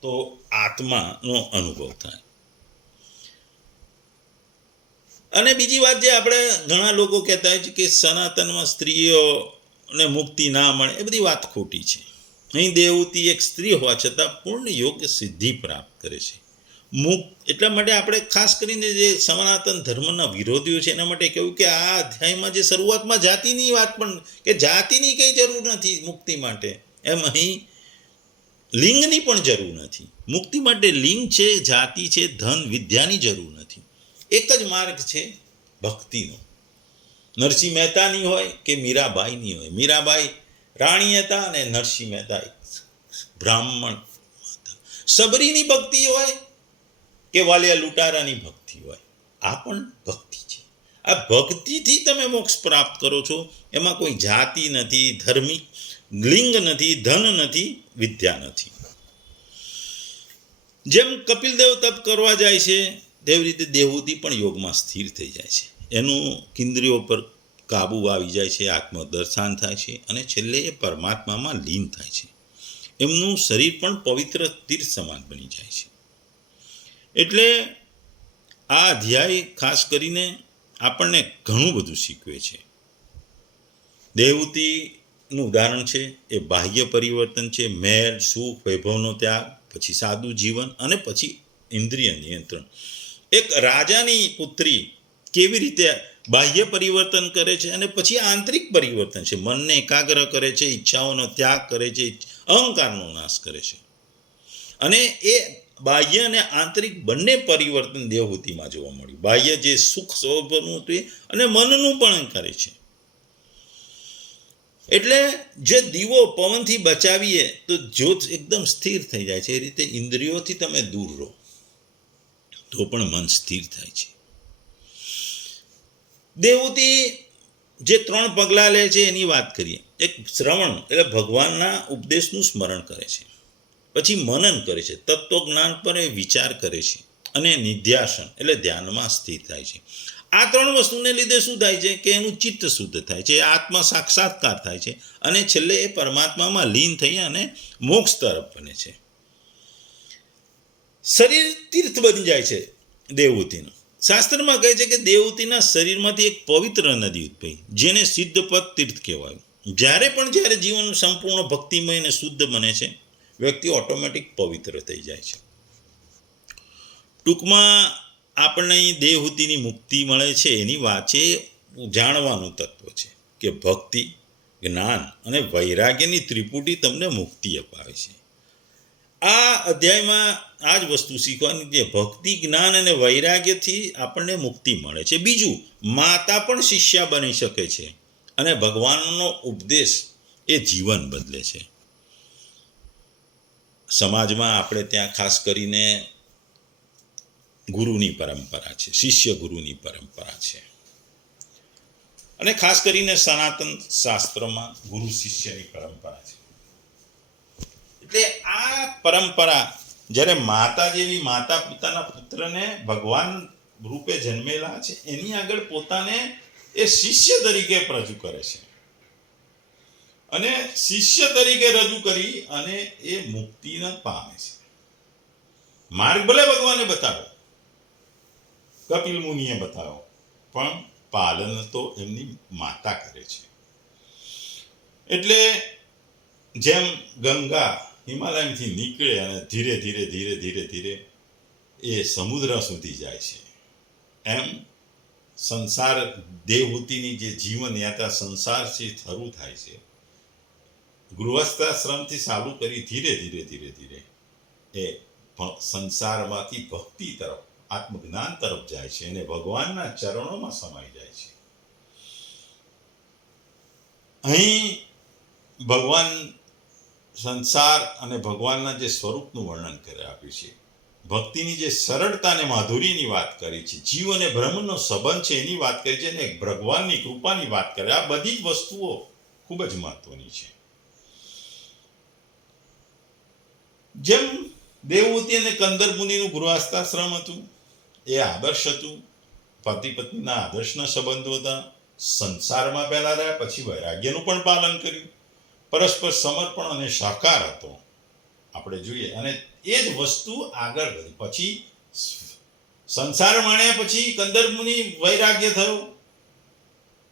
તો આત્માનો અનુભવ થાય. અને બીજી વાત જે આપણે ઘણા લોકો કહેતા હોય છે કે સનાતનમાં સ્ત્રીઓને મુક્તિ ના મળે, એ બધી વાત ખોટી છે. અહીં દેવહૂતિ એક સ્ત્રી હોવા છતાં પૂર્ણ યોગ સિદ્ધિ પ્રાપ્ત કરે છે. એટલા માટે આપણે ખાસ કરીને જે સનાતન ધર્મના વિરોધીઓ છે એના માટે કહ્યું કે આ અધ્યાયમાં જે શરૂઆતમાં જાતિની વાત પણ, કે જાતિની કંઈ જરૂર નથી મુક્તિ માટે, એમ અહીં લિંગની પણ જરૂર નથી. મુક્તિ માટે લિંગ છે, જાતિ છે, ધન, વિદ્યાની જરૂર નથી. એક જ માર્ગ છે ભક્તિનો. નરસિંહ મહેતાની હોય કે મીરાબાઈની હોય. મીરાબાઈ રાણી હતા અને નરસિંહ મહેતા બ્રાહ્મણ હતા. સબરીની ભક્તિ હોય કે વાલિયા લૂંટારાની ભક્તિ હોય, આ પણ ભક્તિ છે. આ ભક્તિથી તમે મોક્ષ પ્રાપ્ત કરો છો. એમાં કોઈ જાતિ નથી, ધાર્મિક લિંગ નથી, ધન નથી, વિદ્યા નથી. જેમ કપિલદેવ તપ કરવા જાય છે તેવી રીતે દેવહૂતિ પણ યોગમાં સ્થિર થઈ જાય છે. એનું ઇન્દ્રિયો પર કાબુ આવી જાય છે, આત્મદર્શન થાય છે અને છેલ્લે એ પરમાત્મામાં લીન થાય છે. એમનું શરીર પણ પવિત્ર તીર્થ સમાન બની જાય છે. એટલે આ અધ્યાય ખાસ કરીને આપણને ઘણું બધું શીખવે છે. દેવહૂતિનું ઉદાહરણ છે એ બાહ્ય પરિવર્તન છે, મેલ, સુખ, વૈભવનો ત્યાગ, પછી સાદું જીવન અને પછી ઇન્દ્રિય નિયંત્રણ. એક રાજાની પુત્રી કેવી રીતે બાહ્ય પરિવર્તન કરે છે અને પછી આંતરિક પરિવર્તન છે, મનને એકાગ્ર કરે છે, ઈચ્છાઓનો ત્યાગ કરે છે, અહંકારનો નાશ કરે છે. અને એ બાહ્ય અને આંતરિક બંને પરિવર્તન દેવહૂતિમાં જોવા મળ્યું. બાહ્ય જે સુખ સ્વભાવનું હતું અને મનનું પણ કરે છે. એટલે જે દીવો પવનથી બચાવીએ તો જ્યોત એકદમ સ્થિર થઈ જાય છે, એ રીતે ઇન્દ્રિયોથી તમે દૂર રહો તો પણ મન સ્થિર થાય છે. દેવહૂતિ જે 3 પગલાં લે છે એની વાત કરીએ. એક શ્રવણ એટલે ભગવાનના ઉપદેશનું સ્મરણ કરે છે, પછી મનન કરે છે, તત્વજ્ઞાન પર એ વિચાર કરે છે અને નિધ્યાસન એટલે ધ્યાનમાં સ્થિર થાય છે. આ 3 વસ્તુને લીધે શું થાય છે કે એનું ચિત્ત શુદ્ધ થાય છે, આત્મ સાક્ષાત્કાર થાય છે અને છેલ્લે એ પરમાત્મામાં લીન થઈ અને મોક્ષ તરફ બને છે. શરીર તીર્થ બની જાય છે દેવહૂતિનું. શાસ્ત્રમાં કહે છે કે દેવહૂતિના શરીરમાંથી એક પવિત્ર નદી ઉદ્ભવી, જેને સિદ્ધપદ તીર્થ કહેવાયું. જ્યારે જીવન સંપૂર્ણ ભક્તિમય અને શુદ્ધ બને છે, વ્યક્તિ ઓટોમેટિક પવિત્ર થઈ જાય છે. ટૂંકમાં આપણને અહીં દેવહૂતિની મુક્તિ મળે છે એની વાત છે, જાણવાનું તત્વ છે કે ભક્તિ, જ્ઞાન અને વૈરાગ્યની ત્રિપુટી તમને મુક્તિ અપાવે છે. આ અધ્યાયમાં આ જ વસ્તુ શીખવાની છે. ભક્તિ, જ્ઞાન અને વૈરાગ્યથી આપણને મુક્તિ મળે છે. બીજું, માતા પણ શિષ્યા બની શકે છે અને ભગવાનનો ઉપદેશ એ જીવન બદલે છે. સમાજમાં આપણે ત્યાં ખાસ કરીને ગુરુની પરંપરા છે, શિષ્ય ગુરુની પરંપરા છે અને ખાસ કરીને સનાતન શાસ્ત્રમાં ગુરુ શિષ્યની પરંપરા છે. એટલે આ પરંપરા જ્યારે માતા પોતાના પુત્રને ભગવાન રૂપે જન્મેલા છે એની આગળ પોતાને એ શિષ્ય તરીકે રજૂ કરે છે અને શિષ્ય તરીકે રજૂ કરી અને એ મુક્તિને પામે છે. માર્ગ ભલે ભગવાને બતાવ્યો, કપિલ મુનિએ બતાવ્યો, પણ પાલન તો એમની માતા કરે છે. એટલે જેમ ગંગા હિમાલયથી નીકળે અને ધીરે ધીરે એ સમુદ્ર સુધી જાય છે, એમ સંસાર દેવહૂતિની જે જીવન યાત્રા સંસારથી શરૂ થાય છે, ગૃહસ્થાશ્રમથી ચાલુ કરી ધીરે ધીરે એ સંસારમાંથી ભક્તિ તરફ, આત્મજ્ઞાન તરફ જાય છે અને ભગવાનના ચરણોમાં સમાઈ જાય છે. અહીં ભગવાન સંસાર અને ભગવાનના જે સ્વરૂપનું વર્ણન કરે આપ્યું છે, ભક્તિની જે સરળતા અને માધુર્યની વાત કરી છે, જીવ અને બ્રહ્મનો સંબંધ છે એની વાત કરી છે અને ભગવાનની કૃપાની વાત કરે. આ બધી જ વસ્તુઓ ખૂબ જ મહત્વની છે. જેમ દેવહૂતિ અને કંદર મુનિનું ગૃહસ્થાશ્રમ હતું, એ આદર્શ હતું. પતિ પત્નીના આદર્શના સંબંધો હતા. સંસારમાં પહેલા રહ્યા, પછી વૈરાગ્યનું પણ પાલન કર્યું. પરસ્પર સમર્પણ અને સહકાર હતો, આપણે જોઈએ. અને એ જ વસ્તુ આગળ વધી. પછી સંસાર માણ્યા પછી કંદર મુનિ વૈરાગ્ય થયો,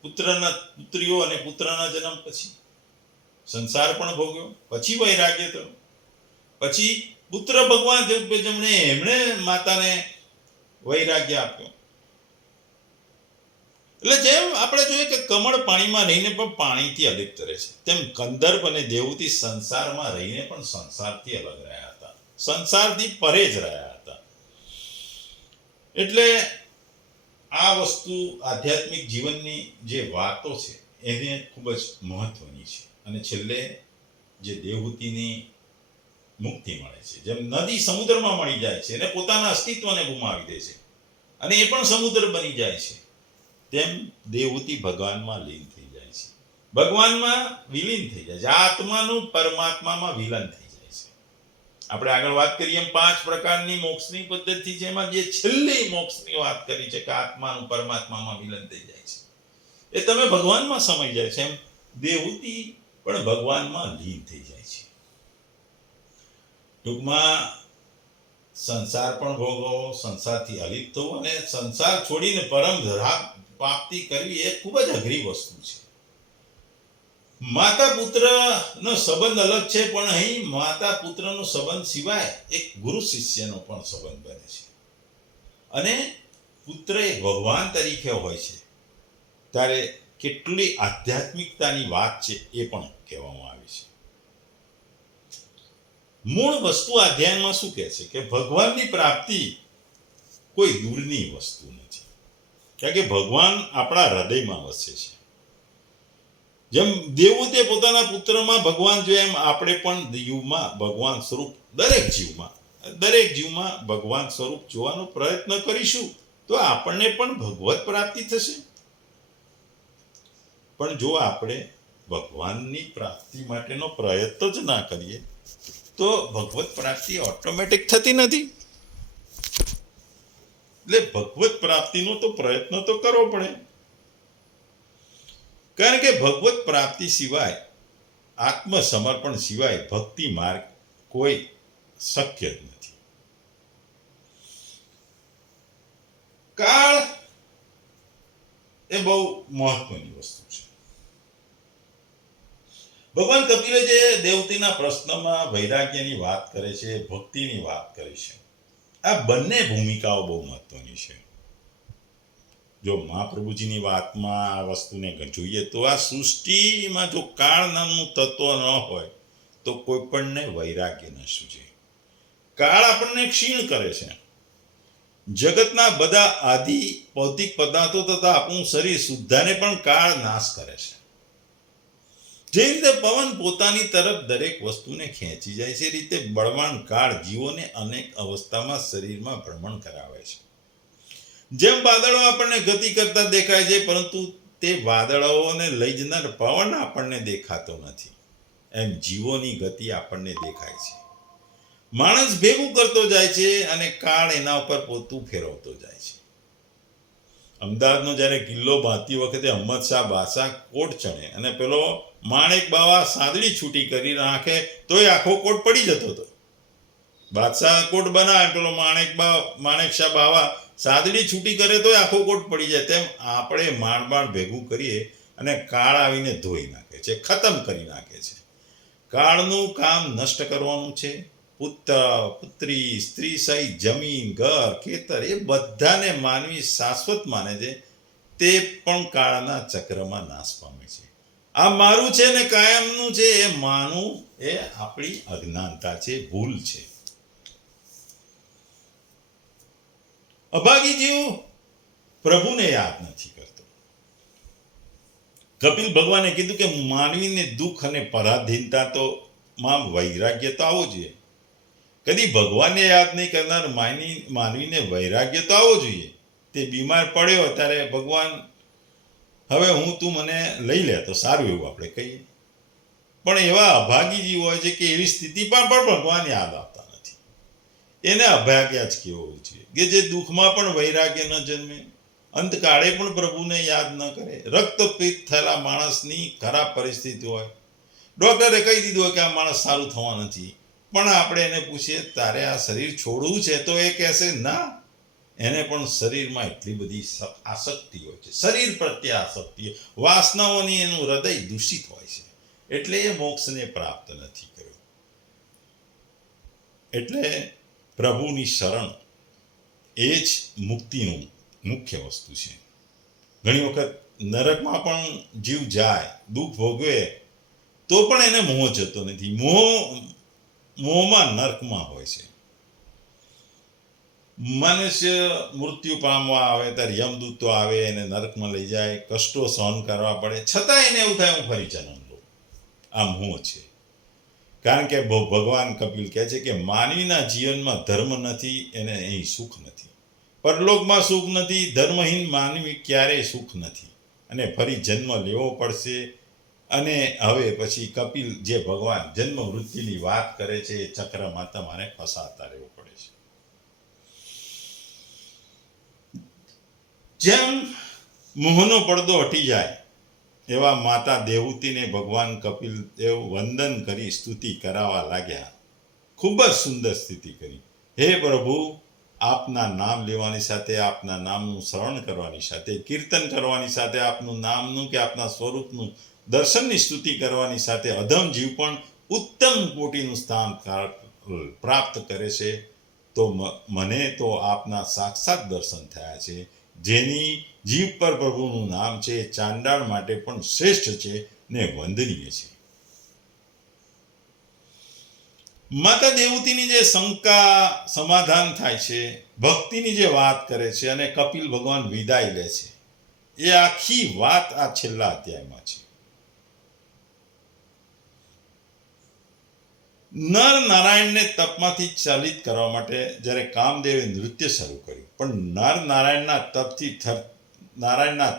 પુત્રીઓ અને પુત્રના જન્મ પછી સંસાર પણ ભોગ્યો, પછી વૈરાગ્ય થયો. પછી પુત્ર ભગવાન જેમણે એમણે માતાને વૈરાગ્ય આપ્યો. એટલે જેમ આપણે જોઈએ કે કમળ પાણીમાં રહીને પણ પાણીથી અલિપ્ત રહે છે, તેમ કંદર્પ અને દેવહૂતિ સંસારમાં રહીને પણ સંસારથી અલગ રહ્યા હતા, સંસારથી પરે જ રહ્યા હતા. એટલે આ વસ્તુ આધ્યાત્મિક જીવનની જે વાતો છે એને ખૂબ જ મહત્વની છે. અને છેલ્લે જે દેવહૂતિની મુક્તિ મળે છે, જેમ નદી સમુદ્રમાં મળી જાય છે અને પોતાના અસ્તિત્વને ગુમાવી દે છે અને એ પણ સમુદ્ર બની જાય છે, તેમ દેવહૂતિ ભગવાનમાં લીન થઈ જાય છે. ભગવાનમાં વિલીન થઈ જાય છે. આત્માનું પરમાત્મામાં વિલન થઈ જાય છે. આપણે આગળ વાત કરીએ એમ 5 પ્રકારની મોક્ષની પદ્ધતિ છે. એમાં જે છેલ્લી મોક્ષની વાત કરી છે કે આત્માનું પરમાત્મામાં વિલન થઈ જાય છે, એ તમે ભગવાનમાં સમાઈ જાય છે. એમ દેવહૂતિ પણ ભગવાનમાં લીન થઈ જાય છે. ટૂંકમાં સંસાર પણ ભોગવો, સંસારથી અલિપ્ત થવું અને સંસાર છોડીને પરમ પ્રાપ્તિ કરવી એ ખૂબ જ અઘરી વસ્તુ છે. માતા પુત્રનો સંબંધ અલગ છે, પણ અહીં માતા પુત્રનો સંબંધ સિવાય એક ગુરુ શિષ્યનો પણ સંબંધ બને છે. અને પુત્ર એ ભગવાન તરીકે હોય છે ત્યારે કેટલી આધ્યાત્મિકતાની વાત છે એ પણ કહેવામાં આવી છે. મૂળ વસ્તુ આ ધ્યાનમાં શું કહે છે કે ભગવાનની પ્રાપ્તિ કોઈ દૂરની વસ્તુ નથી, કારણ કે ભગવાન આપણા હૃદયમાં વસે છે. જેમ દેવદૂતે પોતાના પુત્રમાં ભગવાન જોયા, એમ આપણે પણ જીવમાં ભગવાન સ્વરૂપ દરેક જીવમાં ભગવાન સ્વરૂપ જોવાનો પ્રયત્ન કરીશું તો આપણને પણ ભગવત પ્રાપ્તિ થશે. પણ જો આપણે ભગવાનની પ્રાપ્તિ માટેનો પ્રયત્ન જ ના કરીએ તો ભગવત પ્રાપ્તિ ઓટોમેટિક થતી નથી. એટલે ભગવત પ્રાપ્તિનો તો પ્રયત્ન તો કરવો પડે, કારણ કે ભગવત પ્રાપ્તિ સિવાય, આત્મસમર્પણ સિવાય ભક્તિ માર્ગ કોઈ શક્ય જ નથી. કાળ એ બહુ મહત્વની વસ્તુ છે. ભગવાન કપિલે જે દેવતીના પ્રશ્નમાં વૈરાગ્યની વાત કરે છે, ભક્તિની વાત કરી છે, આ બંને ભૂમિકાઓ બહુ મહત્વની છે. જો મહાપ્રભુજીની વાતમાં આ વસ્તુને જોઈએ તો આ સૃષ્ટિમાં જો કાળ નામનું તત્વ ન હોય તો કોઈ પણને વૈરાગ્ય ન સૂજે. કાળ આપણને ક્ષીણ કરે છે. જગતના બધા આદિ ભૌતિક પદાર્થો તથા આપણું શરીર શુદ્ધાને પણ કાળ નાશ કરે છે. જે રીતે પવન પોતાની તરફ દરેક વસ્તુને ખેંચી જાય છે, એ રીતે બળવાન કાળ જીવોને અનેક અવસ્થામાં શરીરમાં ભ્રમણ કરાવે છે. જેમ વાદળો આપણને ગતિ કરતા દેખાય છે, પરંતુ તે વાદળોને લઈ જનાર પવન આપણને દેખાતો નથી, એમ જીવોની ગતિ આપણને દેખાય છે. માણસ ભેગું કરતો જાય છે અને કાળ એના ઉપર પોતું ફેરવતો જાય છે. અમદાવાદનો જ્યારે કિલ્લો બાંધતી વખતે અહમદ શાહ બાદશાહ કોટ ચણે અને પેલો માણેક બાવા સાદડી છૂટી કરી નાખે તોય આખો કોટ પડી જતો હતો. બાદશાહ કોટ બનાવે, પેલો માણેક શાહ બાવા સાદડી છૂટી કરે તોય આખો કોટ પડી જાય. તેમ આપણે માંડ ભેગું કરીએ અને કાળ આવીને ધોઈ નાખે છે, ખતમ કરી નાખે છે. કાળનું કામ નષ્ટ કરવાનું છે. પુત્ર, પુત્રી, સ્ત્રી સહિત જમીન, ઘર, ખેતર એ બધાને માનવી શાશ્વત માને છે, તે પણ કાળના ચક્રમાં નાશ પામે છે. આ મારું છે ને કાયમનું છે એ માનવું એ આપણી અજ્ઞાનતા છે, ભૂલ છે. અભાગી જીવ પ્રભુને યાદ નથી કરતો. કપિલ ભગવાને કીધું કે માનવીને દુઃખ અને પરાધીનતા તો માં વૈરાગ્ય તો આવવો જોઈએ. કદી ભગવાનને યાદ નહીં કરનાર માનવીને વૈરાગ્ય તો આવવો જોઈએ. તે બીમાર પડ્યો ત્યારે ભગવાન હવે તું મને લઈ લે તો સારું એવું આપણે કહીએ. પણ એવા અભાગી જીવ હોય છે કે એવી સ્થિતિમાં પણ ભગવાન યાદ આવતા નથી. એને અભાગ્ય જ કહેવું છે કે જે દુઃખમાં પણ વૈરાગ્ય ન જન્મે, અંતકાળે પણ પ્રભુને યાદ ન કરે. રક્તપિત્ત થયેલા માણસની ખરાબ પરિસ્થિતિ હોય, ડોક્ટરે કહી દીધું હોય કે આ માણસ સારું થવા નથી, પણ આપણે એને પૂછીએ તારે આ શરીર છોડવું છે તો એ કહેશે ના. એને પણ શરીરમાં એટલી બધી આસક્તિ હોય છે, શરીર પ્રત્યે આસક્તિ, વાસનાઓની એનું હૃદય દૂષિત હોય છે, એટલે એ મોક્ષને પ્રાપ્ત નથી કર્યો. એટલે પ્રભુની શરણ એ જ મુક્તિનું મુખ્ય વસ્તુ છે. ઘણી વખત નરકમાં પણ જીવ જાય, દુઃખ ભોગવે તો પણ એને મોહ જતો નથી. મોહમાં નર્કમાં હોય છે. મનુષ્ય મૃત્યુ પામવા આવે ત્યારે યમદૂતો આવે એને નરકમાં લઈ જાય, કષ્ટો સહન કરવા પડે, છતાં એને એવું થાય હું ફરી જન્મ લઉં. આ મોહ છે. કારણ કે ભગવાન કપિલ કહે છે કે માનવીના જીવનમાં ધર્મ નથી, એને અહીં સુખ નથી. પરલોકમાં સુખ નથી. ધર્મહીન માનવી ક્યારેય સુખ નથી અને ફરી જન્મ લેવો પડશે. અને હવે પછી કપિલ જે ભગવાન જન્મ મૃત્યુની વાત કરે છે એ ચક્રમાં તમારે ફસાતા રહેવું પડે છે. જેમ મોહનો પડદો હટી જાય એવા માતા દેવહૂતિને ભગવાન કપિલ દેવ વંદન કરી સ્તુતિ કરાવવા લાગ્યા. ખૂબ જ સુંદર સ્થિતિ કરી. હે પ્રભુ, આપના નામ લેવાની સાથે, આપના નામનું શ્રવણ કરવાની સાથે, કીર્તન કરવાની સાથે, આપનું નામનું કે આપના સ્વરૂપનું દર્શનની સ્તુતિ કરવાની સાથે અધમ જીવ પણ ઉત્તમ કોટીનું સ્થાન પ્રાપ્ત કરે છે. તો મને તો આપના સાક્ષાત દર્શન થયા છે. જેની જીવ પર પ્રભુનું નામ છે એ ચાંડાળ માટે પણ શ્રેષ્ઠ છે ને વંદનીય છે. માતા દેવહૂતિની જે શંકા સમાધાન થાય છે, ભક્તિની જે વાત કરે છે અને કપિલ ભગવાન વિદાય લે છે, એ આખી વાત આ છેલ્લા અધ્યાયમાં છે. નર નારાયણને તપમાંથી ચાલિત કરવા માટે જ્યારે કામદેવે નૃત્ય શરૂ કર્યું, પણ નર નારાયણના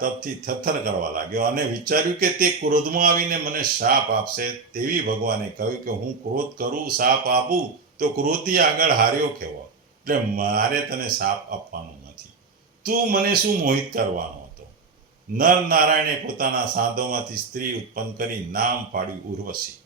તપથી થરથર કરવા લાગ્યો અને વિચાર્યું કે તે ક્રોધમાં આવીને મને શાપ આપશે. તેવી ભગવાને કહ્યું કે હું ક્રોધ કરું, શાપ આપું તો ક્રોધથી આગળ હાર્યો કહેવો, એટલે મારે તને શાપ આપવાનો નથી. તું મને શું મોહિત કરવાનો હતો? નર નારાયણે પોતાના સાંધોમાંથી સ્ત્રી ઉત્પન્ન કરી નામ પાડ્યું ઉર્વશી.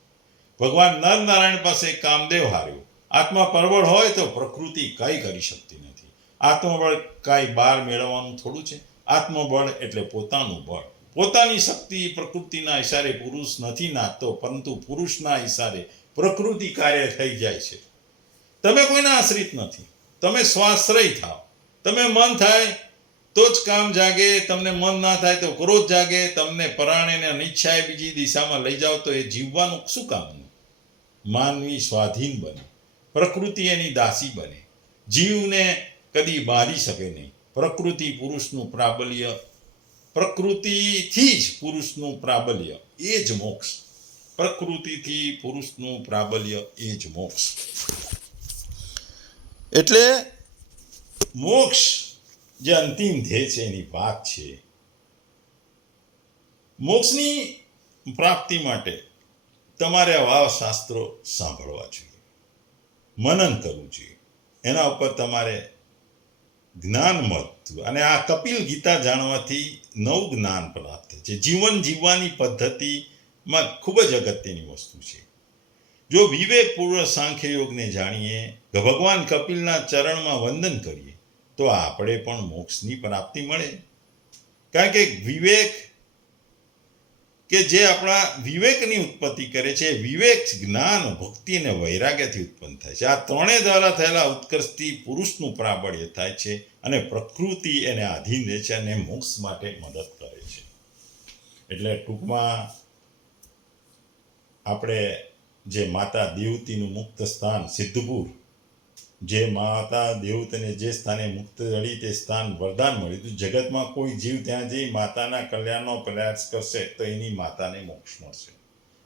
ભગવાન નર નારાયણ પાસે કામદેવ હાર્યો. આત્મા પરબળ હોય તો પ્રકૃતિ કંઈ કરી શકતી નથી. આત્મબળ કાંઈ બહાર મેળવવાનું થોડું છે. આત્મબળ એટલે પોતાનું બળ. પોતાની શક્તિ પ્રકૃતિના ઈશારે પુરુષ નથી નાખતો, પરંતુ પુરુષના ઈશારે પ્રકૃતિ કાર્ય થઈ જાય છે. તમે કોઈના આશ્રિત નથી. તમે સ્વાશ્રય થાવ. તમે મન થાય તો જ કામ જાગે, તમને મન ના થાય તો ક્રોધ જાગે. તમને પરાણે અનિચ્છાએ બીજી દિશામાં લઈ જાઓ તો એ જીવવાનું શું કામનું? માનવી સ્વાધીન બને, પ્રકૃતિ એની દાસી બને. જીવને કદી બાળી શકે નહીં. પ્રકૃતિથી જ પુરુષનું પ્રાબલ્ય એ જ મોક્ષ. પ્રકૃતિથી પુરુષનું પ્રાબલ્ય એ જ મોક્ષ. એટલે મોક્ષ જે અંતિમ ધ્યેય છે એની વાત છે. મોક્ષની પ્રાપ્તિ માટે તમારે આવા શાસ્ત્રો સાંભળવા જોઈએ, મનન કરવું જોઈએ, એના ઉપર તમારે જ્ઞાન મળતું. અને આ કપિલ ગીતા જાણવાથી નવું જ્ઞાન પ્રાપ્ત થાય છે. જીવન જીવવાની પદ્ધતિમાં ખૂબ જ અગત્યની વસ્તુ છે. જો વિવેકપૂર્વક સાંખ્ય યોગને જાણીએ, ભગવાન કપિલના ચરણમાં વંદન કરીએ, તો આપણે પણ મોક્ષની પ્રાપ્તિ મળે. કારણ કે વિવેક કે જે આપણા વિવેકની ઉત્પત્તિ કરે છે, વિવેક, જ્ઞાન, ભક્તિ અને વૈરાગ્યથી ઉત્પન્ન થાય છે. આ ત્રણેય દ્વારા થયેલા ઉત્કર્ષથી પુરુષનું પ્રાબલ્ય થાય છે અને પ્રકૃતિ એને આધીન રહે છે અને મોક્ષ માટે મદદ કરે છે. એટલે ટૂંકમાં આપણે જે માતા દેવહૂતિનું મુક્ત સ્થાન સિદ્ધપુર, જે માતા દેવહૂતિને જે સ્થાને મુક્ત રડી તે સ્થાન વરદાન મળ્યું હતું. જગતમાં કોઈ જીવ ત્યાં જઈ માતાના કલ્યાણનો પ્રયાસ કરશે તો એની માતાને મોક્ષ મળશે.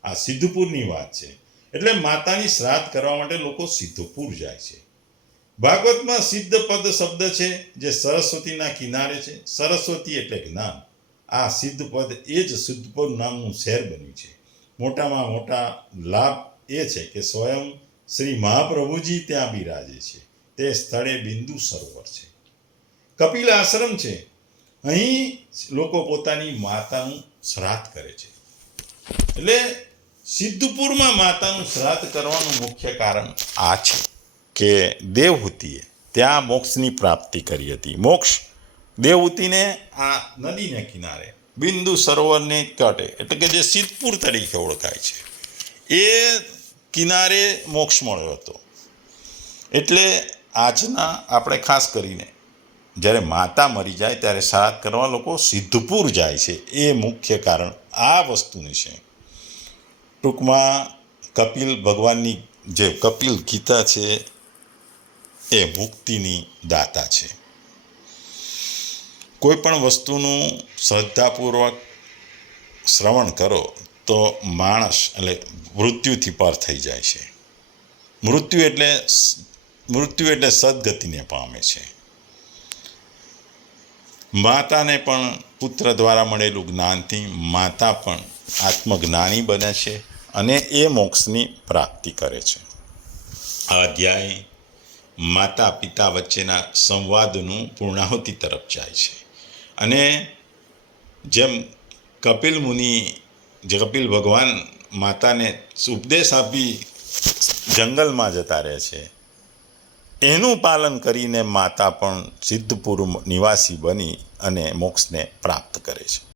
આ સિદ્ધપુરની વાત છે. એટલે માતાની શ્રાદ્ધ કરવા માટે લોકો સિદ્ધપુર જાય છે. ભાગવતમાં સિદ્ધ પદ શબ્દ છે જે સરસ્વતીના કિનારે છે. સરસ્વતી એટલે જ્ઞાન. આ સિદ્ધ પદ એ જ સિદ્ધપુર નામનું શહેર બન્યું છે. મોટામાં મોટા લાભ એ છે કે સ્વયં શ્રી મહાપ્રભુજી ત્યાં બિરાજે છે. તે સ્થળે બિંદુ સરોવર છે, કપિલ આશ્રમ છે. અહીં લોકો પોતાની માતાનું શ્રાદ્ધ કરે છે. એટલે સિદ્ધપુરમાં માતાનું શ્રાદ્ધ કરવાનું મુખ્ય કારણ આ છે કે દેવહૂતિએ ત્યાં મોક્ષની પ્રાપ્તિ કરી હતી. મોક્ષ દેવહૂતિને આ નદીને કિનારે બિંદુ સરોવરને કાંઠે, એટલે કે જે સિદ્ધપુર તરીકે ઓળખાય છે, એ કિનારે મોક્ષ મળ્યો હતો. એટલે આજના આપણે ખાસ કરીને જ્યારે માતા મરી જાય ત્યારે શ્રાદ્ધ કરવા લોકો સિદ્ધપુર જાય છે. એ મુખ્ય કારણ આ વસ્તુની છે. ટૂંકમાં કપિલ ભગવાનની જે કપિલ ગીતા છે એ મુક્તિની દાતા છે. કોઈ પણ વસ્તુનું શ્રદ્ધાપૂર્વક શ્રવણ કરો તો માણસ એટલે મૃત્યુથી પાર થઈ જાય છે. મૃત્યુ એટલે સદગતિને પામે છે. માતાને પણ પુત્ર દ્વારા મળેલું જ્ઞાનથી માતા પણ આત્મજ્ઞાની બને છે અને એ મોક્ષની પ્રાપ્તિ કરે છે. આ અધ્યાય માતા પિતા વચ્ચેના સંવાદનું પૂર્ણાહુતિ તરફ જાય છે. અને જેમ કપિલ ભગવાન માતાને ઉપદેશ આપી જંગલમાં જતા રહે છે, એનું પાલન કરીને માતા પણ સિદ્ધપુર નિવાસી બની અને મોક્ષને પ્રાપ્ત કરે છે.